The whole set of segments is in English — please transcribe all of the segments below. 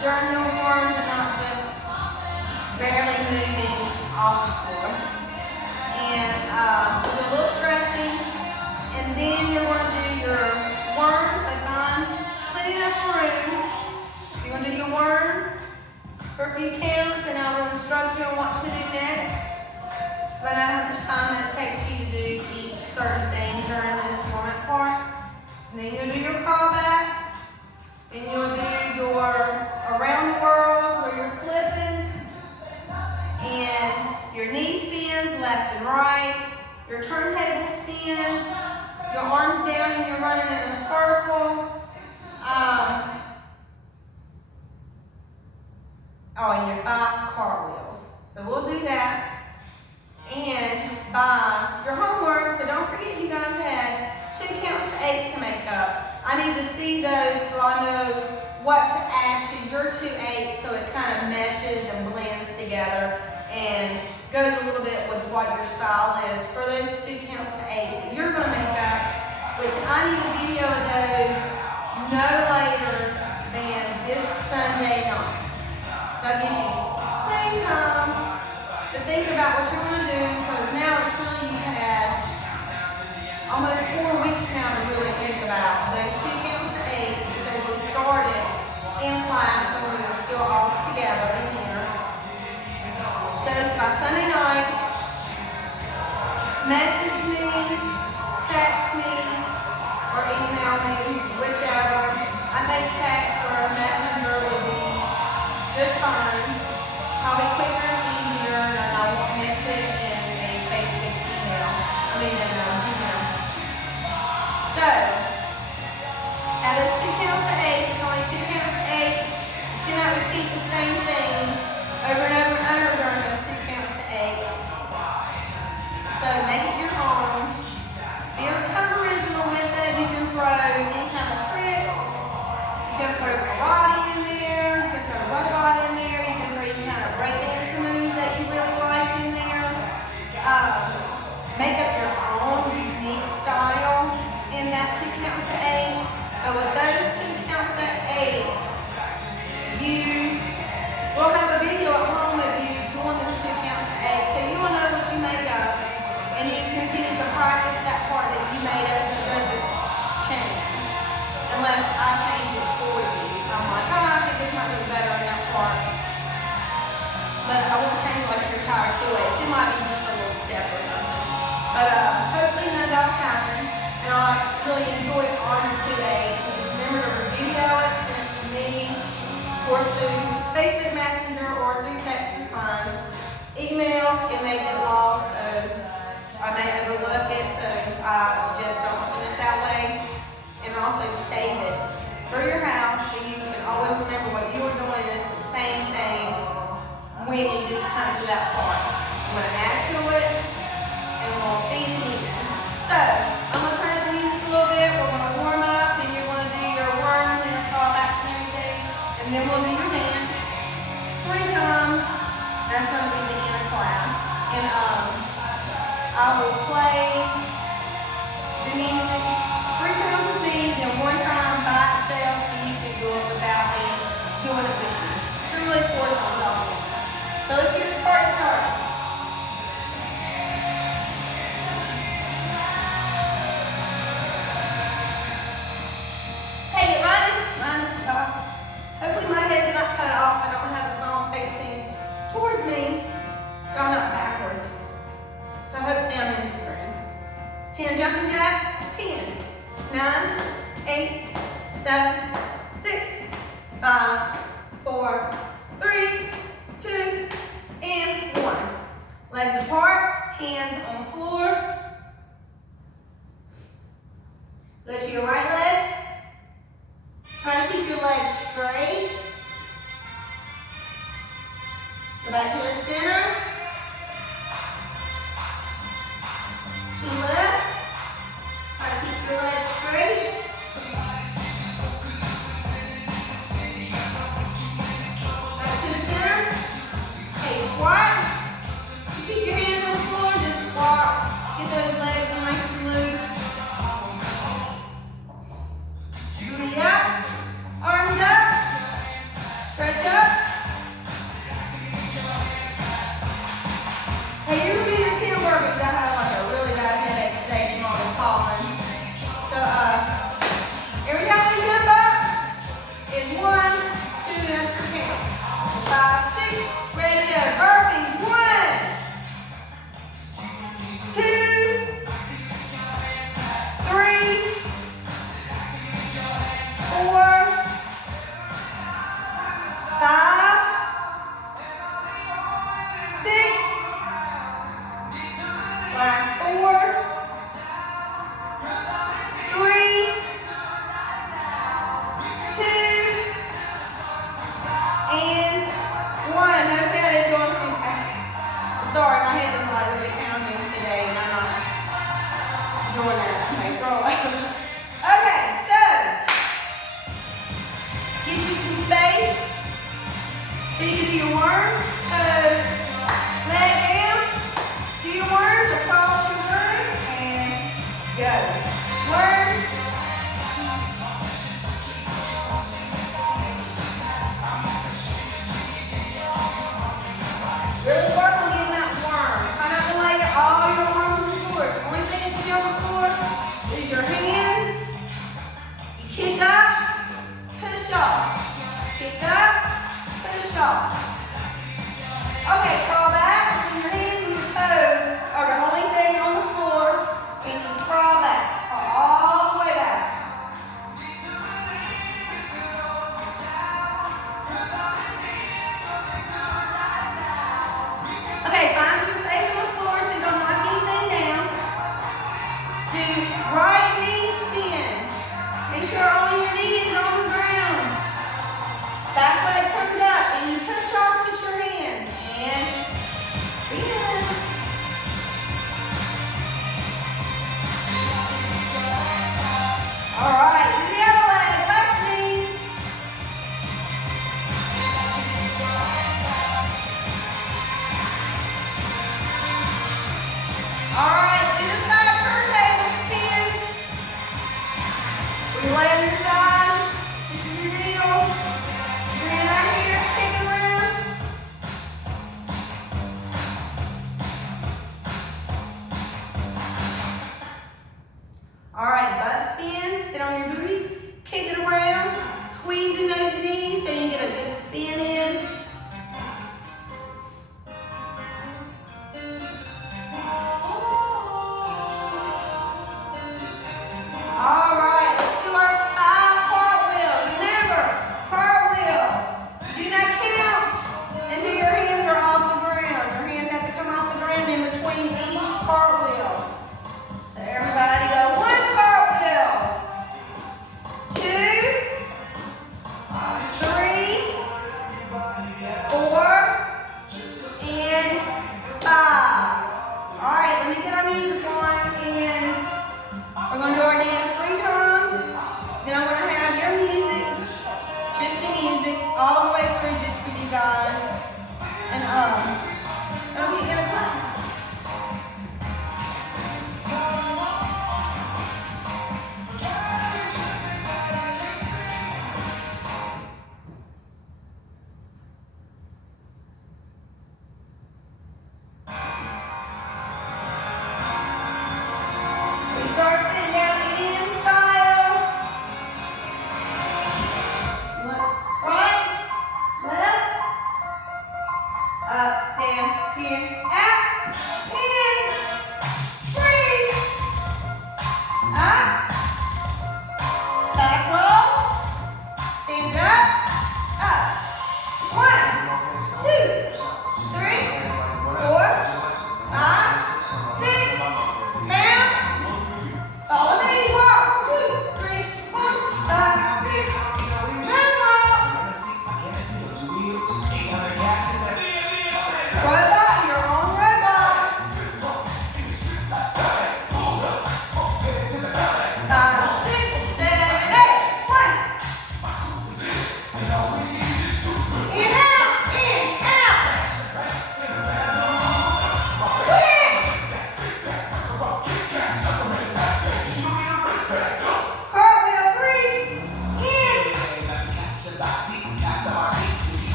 during your warms and not just barely moving off the floor. And do a little stretching, and then you're going to do your worms. I find plenty enough room. You're going to do your worms for a few counts, and I will instruct you on what to do next. But I know how much time that it takes you to do each certain thing during this warm-up part. And then you'll do your callbacks, and you'll do your around the world where you're flipping, and your knee spins left and right, your turntable spins, your arms down and you're running in a circle. And your 5 cartwheels. So we'll do that. And by your homework, so don't forget you guys had 2 counts to 8 to make up. I need to see those so I know what to add to your 2 8s so it kind of meshes and blends together and goes a little bit with what your style is for those 2 counts to 8s that you're going to make up, which I need a video of those no later than this Sunday night. So it gives you plenty of time to think about what you're going to do, because now it's really, you've had almost 4 weeks now to really think about those 2 counts to 8s, because we started in class when we were still all together in here. So it's by Sunday night, message me, text me, or email me, whichever. I think text or messenger would be just fine. Probably quicker and easier, and I won't miss it in a Facebook email. In Gmail. So, have those 2 counts to 8. It's only 2 counts to 8. You cannot repeat the same thing over and over and over during those 2 counts to 8. So make it your own. Be kind of original with it. You can throw any kind of tricks. You can throw karate in there. You can throw robot in there. You can throw any kind of breakdance moves that you really like in there. Make up your own unique style in that 2 counts to 8s. But with those 2 counts to 8s, you will have a video at home of you doing this 2 counts to 8. So you will know what you made up, and you continue to practice that part that you made up so it doesn't change. Unless I change it for you. I'm like, I think this might be better in that part. But I won't change like your entire 2 8s. It might be just a little step or something. But hopefully none of that will happen. And I really enjoy all your 2 8s. So just remember to video it, send it to me. Of course, through Facebook Messenger or through text is fine. Email can make it lost, so I may overlook it. So I suggest don't send it that way. And also save it for your house so you can always remember what you were doing, and it's the same thing when you do come to that part. I'm going to add to it, and we'll feed it in. So, I'm going to turn up the music a little bit. We're going to warm up, then you're going to do your worms and your callbacks and everything, and then we'll do your dance 3 times. That's going to be the end of class. And I will play the music 3 times with me, then 1 time by itself so you can do it without me doing it with you. So really 4 songs all in. So let's get this party started. Hey, you running? Hopefully my head's not cut off. I don't have the phone facing towards me, so I'm not backwards. So hopefully I'm in screen. 10 jumping jacks, 10, 9, 8, 7, 6, 5, 4, 3, 2, and 1. Legs apart, hands on the floor. Go to your right leg. Try to keep your legs straight. Go back to the center. To left. Try to keep your legs straight. Back to the center. Okay, squat. You keep your hands on the floor, just squat. Get those legs nice and loose. Booty up. Arms up. Stretch push-off. Okay, crawl back, and your hands and your toes are the only thing on the floor, and you crawl back, all the way back. Okay, find some space on the floor so you don't knock anything down. Do right knee spin. Make sure only your knee is on the ground. Back leg comes up, and you push off with your hands. And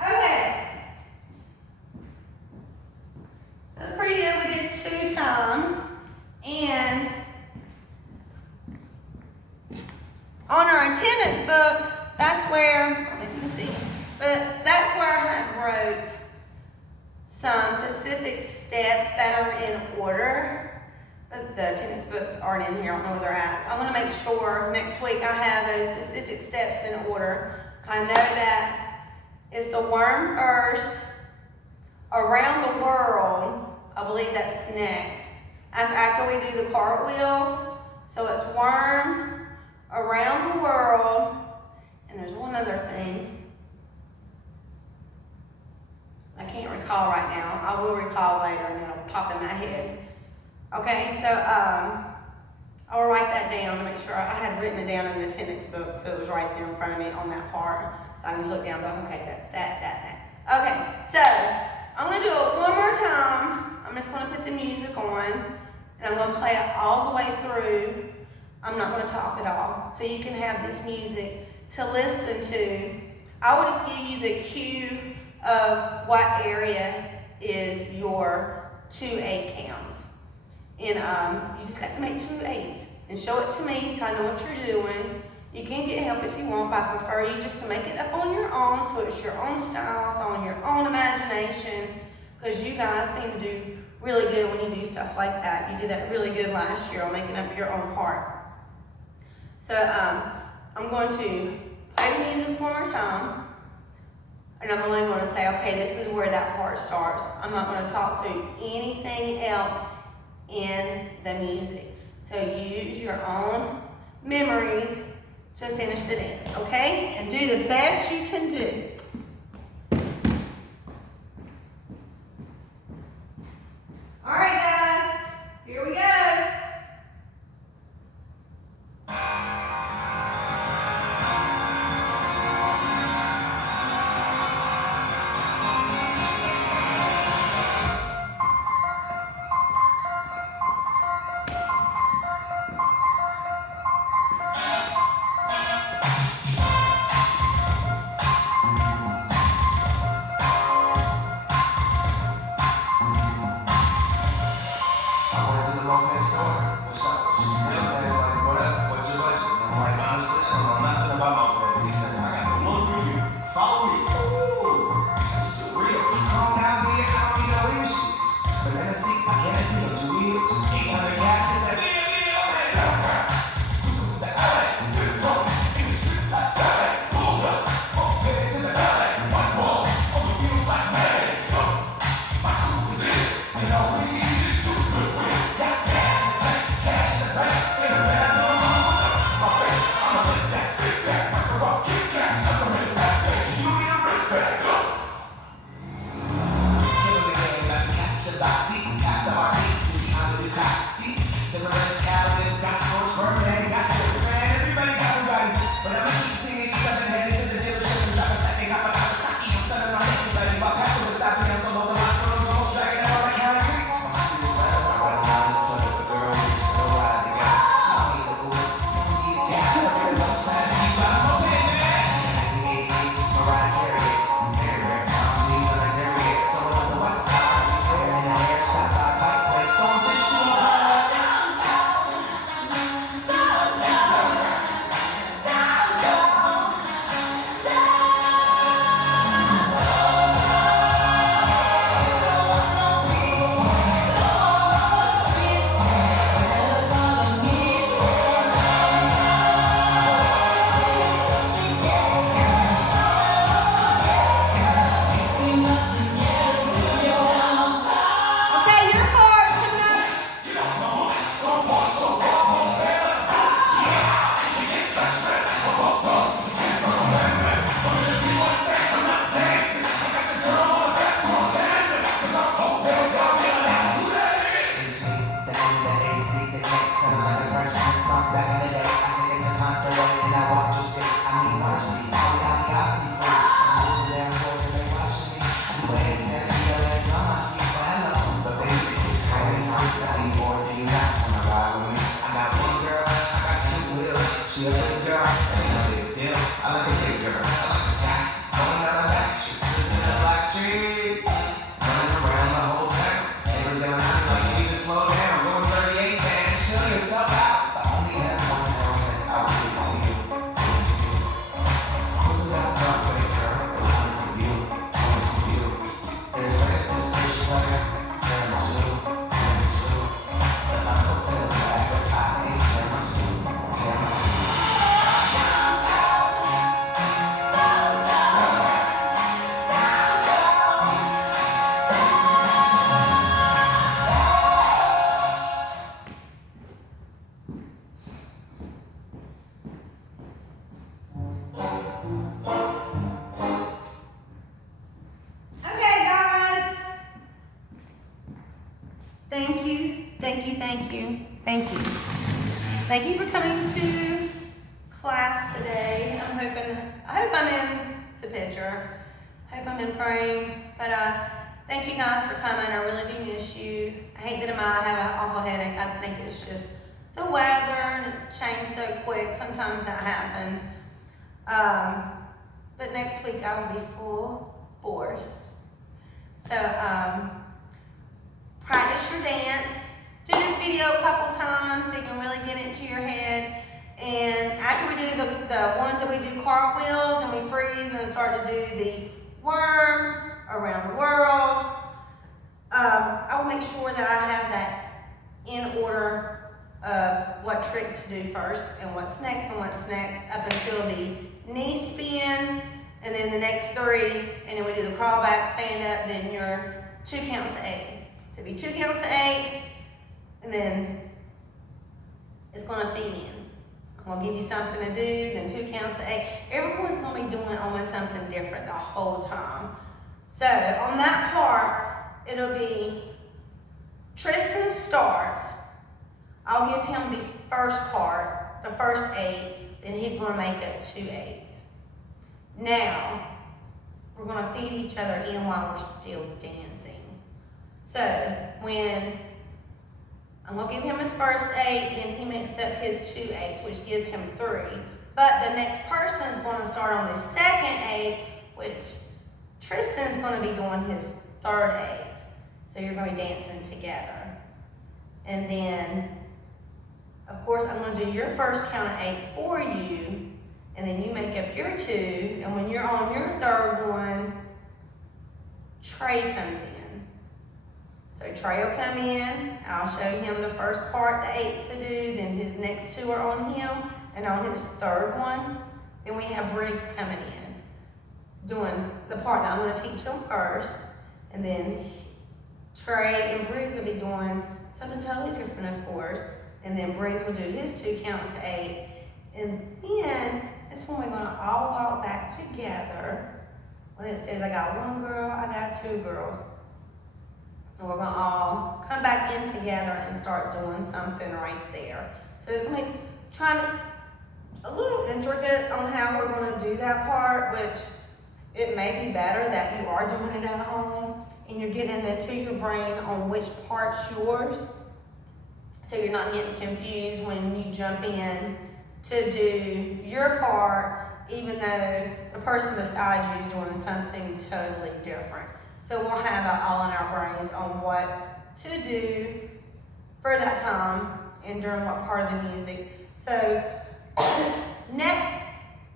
Okay. So it's pretty good. We did 2 times. And on our attendance book, that's where, I don't know if you can see, but that's where I had wrote some specific steps that are in order. But the attendance books aren't in here. I don't know where they're at. So I'm going to make sure next week I have those specific steps in order. I know that it's the worm first, around the world. I believe that's next. That's after we do the cartwheels. So it's worm, around the world, and there's one other thing. I can't recall right now. I will recall later and it'll pop in my head. Okay, so I'll write that down to make sure. I had written it down in the attendance book, so it was right there in front of me on that part. So I can just look down and go, okay, that's that. Okay, so I'm going to do it one more time. I'm just going to put the music on, and I'm going to play it all the way through. I'm not going to talk at all, so you can have this music to listen to. I will just give you the cue of what area is your 2/8 counts. And you just got to make 2 8s and show it to me so I know what you're doing. You can get help if you want, but I prefer you just to make it up on your own so it's your own style, so on your own imagination, because you guys seem to do really good when you do stuff like that. You did that really good last year on making up your own part. So I'm going to play the music one more time, and I'm only going to say, okay, this is where that part starts. I'm not going to talk through anything else in the music. So use your own memories to finish the dance, okay? And do the best you can do. All right, guys, here we go. Thank you, thank you, thank you, thank you. Thank you for coming to class today. I hope I'm in the picture. I hope I'm in frame. But thank you guys for coming. I really do miss you. I hate that I have an awful headache. I think it's just the weather and it changed so quick. Sometimes that happens. But next week I will be full force. So practice your dance. Do this video a couple times so you can really get into your head. And after we do the ones that we do cartwheels and we freeze and start to do the worm around the world, I will make sure that I have that in order of what trick to do first and what's next up until the knee spin, and then the next 3, and then we do the crawl back, stand up, then your 2 counts of 8. So it'll be 2 counts of 8, and then it's gonna feed in. I'm gonna give you something to do, then 2 counts of 8. Everyone's gonna be doing almost something different the whole time. So on that part, it'll be Tristan starts. I'll give him the first part, the first 8, then he's gonna make up 2 8s. Now, we're gonna feed each other in while we're still dancing. So when I'm gonna give him his first 8, then he makes up his 2 8s, which gives him 3. But the next person's gonna start on the second 8, which Tristan's gonna be doing his 3rd 8. So you're gonna be dancing together. And then, of course, I'm gonna do your first count of 8 for you, and then you make up your 2, and when you're on your 3rd one, Trey comes in. So Trey will come in, I'll show him the first part, the 8s to do, then his next 2 are on him, and on his 3rd one, then we have Briggs coming in, doing the part that I'm gonna teach him first, and then Trey and Briggs will be doing something totally different, of course, and then Briggs will do his 2 counts of 8, and then that's when we're gonna all walk back together. When it says I got 1 girl, I got 2 girls. And we're gonna all come back in together and start doing something right there. So it's gonna be a little intricate on how we're gonna do that part, which it may be better that you are doing it at home and you're getting into your brain on which part's yours. So you're not getting confused when you jump in to do your part, even though the person beside you is doing something totally different. So we'll have it all in our brains on what to do for that time and during what part of the music. So next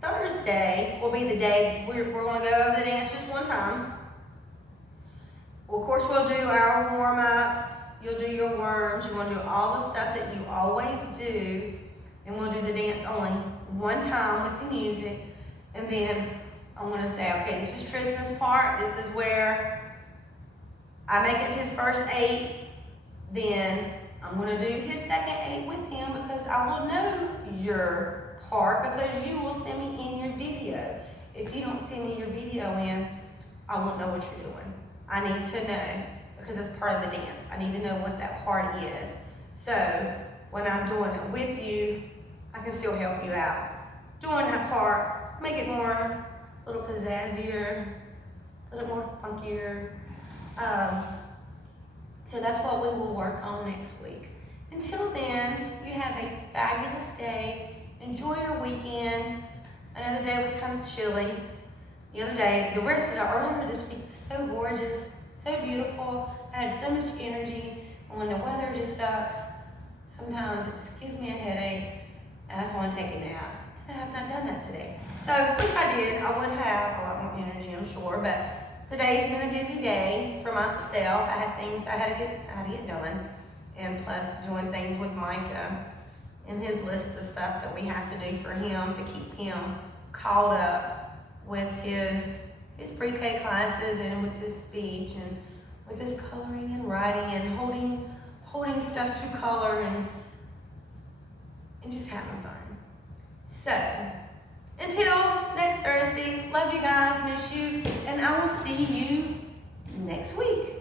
Thursday will be the day we're going to go over the dance just one time. Well, of course, we'll do our warm-ups. You'll do your worms. You're going to do all the stuff that you always do. And we'll do the dance only one time with the music. And then I'm going to say, okay, this is Tristan's part. This is where I make up his first 8. Then I'm going to do his second 8 with him because I will know your part because you will send me in your video. If you don't send me your video in, I won't know what you're doing. I need to know because it's part of the dance. I need to know what that part is. So when I'm doing it with you, I can still help you out. Doing that part, make it more, a little pizzazzier, a little more funkier. So that's what we will work on next week. Until then, you have a fabulous day. Enjoy your weekend. I know the day was kind of chilly. The other day, the rest of earlier this week was so gorgeous, so beautiful. I had so much energy. And when the weather just sucks, sometimes it just gives me a headache. And I just want to take a nap. And I have not done that today. So, wish I did. I would have a lot more energy, I'm sure. But today's been a busy day for myself. I had things I had to get done. And plus doing things with Micah and his list of stuff that we have to do for him to keep him caught up with his pre-K classes and with his speech and with his coloring and writing and holding stuff to color and just having fun. So, until next Thursday, love you guys, miss you, and I will see you next week.